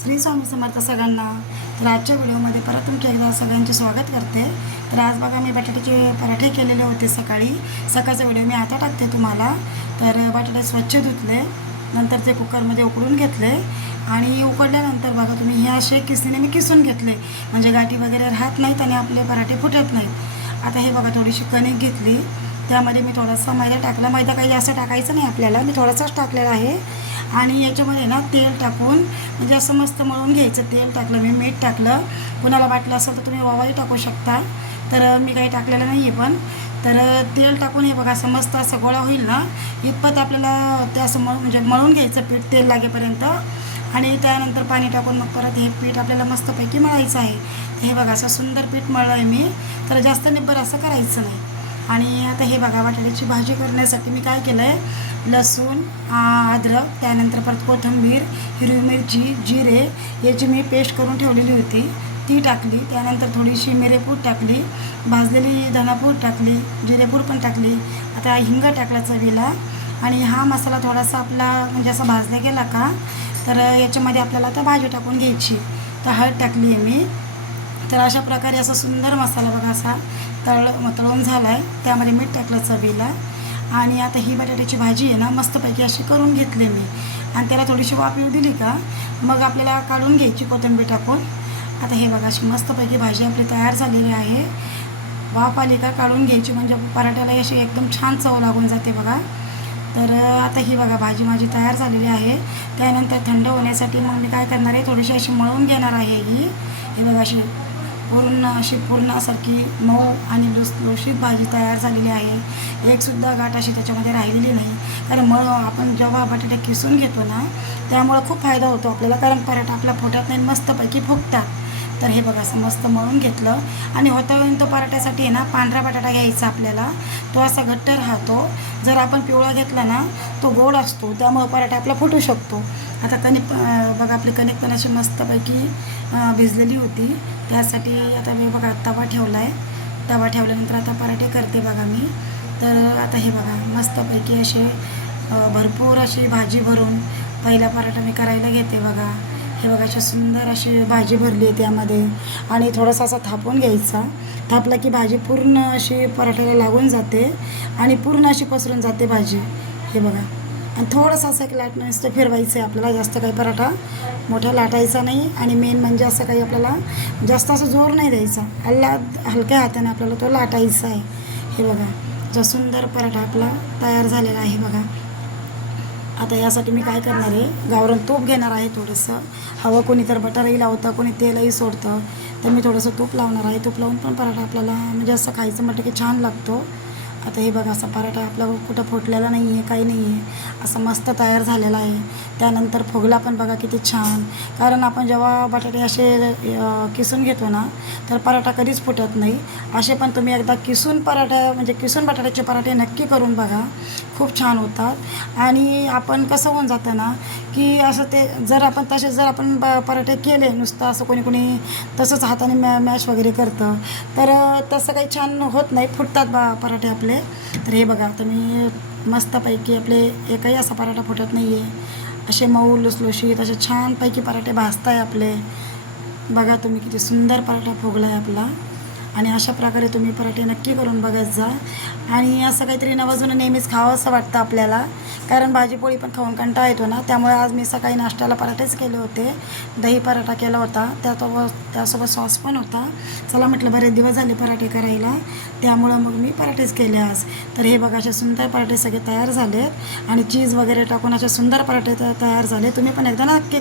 श्री स्वामी समर्थ सगळ्यांना. तर आजच्या व्हिडिओमध्ये परत तुमच्या एकदा सगळ्यांचे स्वागत करते. तर आज बघा मी बटाट्याचे पराठे केलेले होते सकाळचा व्हिडिओ मी आता टाकते तुम्हाला. तर बटाटे स्वच्छ धुतले, नंतर ते कुकरमध्ये उकडून घेतले आणि उकडल्यानंतर बघा तुम्ही हे असे किसणीने मी किसून घेतले, म्हणजे गाठी वगैरे राहत नाहीत आणि आपले पराठे फुटत नाहीत. आता हे बघा थोडीशी कणिक घेतली, त्यामध्ये मी थोडासा मैदा टाकला. मैदा काही जास्त टाकायचं नाही आपल्याला, मी थोडासाच टाकलेला आहे. आणि याच्यामध्ये ना तेल टाकून म्हणजे असं मस्त मळून घ्यायचं. तेल टाकलं, मी मीठ टाकलं, कुणाला वाटलं असेल तर तुम्ही ओवाही टाकू शकता. तर मी काही टाकलेलं नाही आहे. पण तर तेल टाकून हे बघा असं मस्त असं गोळा होईल ना इतपत आपल्याला ते असं म्हणजे मळून घ्यायचं पीठ तेल लागेपर्यंत. आणि त्यानंतर पाणी टाकून मग परत हे पीठ आपल्याला मस्तपैकी मळायचं आहे. हे बघा असं सुंदर पीठ मळलं आहे मी. तर जास्त निब्बर असं करायचं नाही. आणि आता हे बघा बटाट्याची भाजी करण्यासाठी मी काय केलं आहे, लसूण, अद्रक, त्यानंतर परत कोथिंबीर, हिरवी मिरची, जिरे याची मी पेस्ट करून ठेवलेली होती, ती टाकली. त्यानंतर थोडीशी मिरेपूड टाकली, भाजलेली धनापूड टाकली, जिरेपूड पण टाकली. आता हिंग टाकला चवीला. आणि हा मसाला थोडासा आपला म्हणजे असा भाजला गेला का तर याच्यामध्ये आपल्याला आता भाजी टाकून घ्यायची. तर हळद टाकली आहे मी. तर अशा प्रकारे असा सुंदर मसाला बघा असा तळून झाला आहे. त्यामध्ये मीठ टाकलं चवीला. आणि आता ही बटाट्याची भाजी आहे ना मस्तपैकी अशी करून घेतली मी. आणि त्याला थोडीशी वाफ येऊ दिली का मग आपल्याला काढून घ्यायची कोथिंबीर टाकून. आता हे बघा अशी मस्तपैकी भाजी आपली तयार झालेली आहे. वाफ आली का काढून घ्यायची, म्हणजे पराठ्याला अशी एकदम छान चव लागून जाते बघा. तर आता ही बघा भाजी माझी तयार झालेली आहे. त्यानंतर थंड होण्यासाठी मग मी काय करणार आहे, थोडीशी अशी मळून घेणार आहे ही. हे बघा अशी पूर्णासारखी मऊ आणि लुसलुशीत भाजी तयार झालेली आहे. एकसुद्धा गाठ अशी त्याच्यामध्ये राहिलेली नाही. कारण आपण जेव्हा बटाटे किसून घेतो ना त्यामुळं खूप फायदा होतो आपल्याला, कारण पराठा आपल्या पोटात नाही मस्तपैकी फुगतात. तर हे बघा असं मस्त मळून घेतलं. आणि तो पराठ्यासाठी आहे ना पांढरा बटाटा घ्यायचा आपल्याला, तो असा घट्ट राहतो. जर आपण पिवळा घेतला ना तो गोड असतो, त्यामुळं पराठा आपला फुटू शकतो. आता कणिक बघा आपली कणिक पण अशी मस्तपैकी भिजलेली होती. त्यासाठी आता मी बघा तवा ठेवला आहे. तवा ठेवल्यानंतर आता पराठे करते बघा मी. तर आता हे बघा मस्तपैकी असे भरपूर अशी भाजी भरून पहिला पराठा मी करायला घेते बघा. हे बघा अशी सुंदर अशी भाजी भरली आहे त्यामध्ये. आणि थोडासा असा थापून घ्यायचा. थापला की भाजी पूर्ण अशी पराठ्याला लागून जाते आणि पूर्ण अशी पसरून जाते भाजी. हे बघा. आणि थोडंसं असं एक लाटणं नुसतं फिरवायचं आहे आपल्याला, जास्त काही पराठा मोठा लाटायचा नाही. आणि मेन म्हणजे असं काही आपल्याला जास्त असं जोर नाही द्यायचा, हलक्या हाताने आपल्याला तो लाटायचा आहे. हे बघा जो सुंदर पराठा आपला तयार झालेला आहे बघा. आता यासाठी मी काय करणार आहे, गावरान तूप घेणार आहे थोडंसं. हवं कोणी तर बटरही लावतं, कोणी तेलही सोडतं. तर मी थोडंसं तूप लावणार आहे. तूप लावून पण पराठा आपल्याला म्हणजे असं खायचं म्हटलं की छान लागतो. आता हे बघा असा पराठा आपला कुठं फुटलेला नाही आहे, काही नाही आहे, असं मस्त तयार झालेला आहे. त्यानंतर फुगला पण बघा किती छान. कारण आपण जेव्हा बटाटे असे किसून घेतो ना तर पराठा कधीच फुटत नाही. असे पण तुम्ही एकदा किसून बटाट्याचे पराठे नक्की करून बघा, खूप छान होतात. आणि आपण कसं होऊन जातं ना की असं ते जर आपण पराठे केले नुसतं असं कोणी तसंच हाताने मॅश वगैरे करतं तर तसं काही छान होत नाही, फुटतात पराठे आपले. तर हे बघा आता मी मस्तपैकी आपले एकही असा पराठा फुटत नाही आहे. असे मऊ लुसलुशीत असे छानपैकी पराठे भाजत आहे आपले. बघा तुम्ही किती सुंदर पराठा फुगला आहे आपला. आणि अशा प्रकारे तुम्ही पराठे नक्की करून बघत जा. आणि असं काहीतरी नवं नेहमीच खावं असं वाटतं आपल्याला, कारण भाजीपोळी पण खाऊन कंटाळा येतो ना. त्यामुळे आज मी सकाळी नाश्त्याला पराठेच केले होते. दही पराठा केला होता, त्यासोबत सॉस पण होता. चला म्हटलं बरेच दिवस झाले पराठे करायला, त्यामुळं मग मी पराठेच केले आज. तर हे बघा असे सुंदर पराठे सगळे तयार झालेत आणि चीज वगैरे टाकून असे सुंदर पराठे तयार झाले. तुम्ही पण एकदा नक्की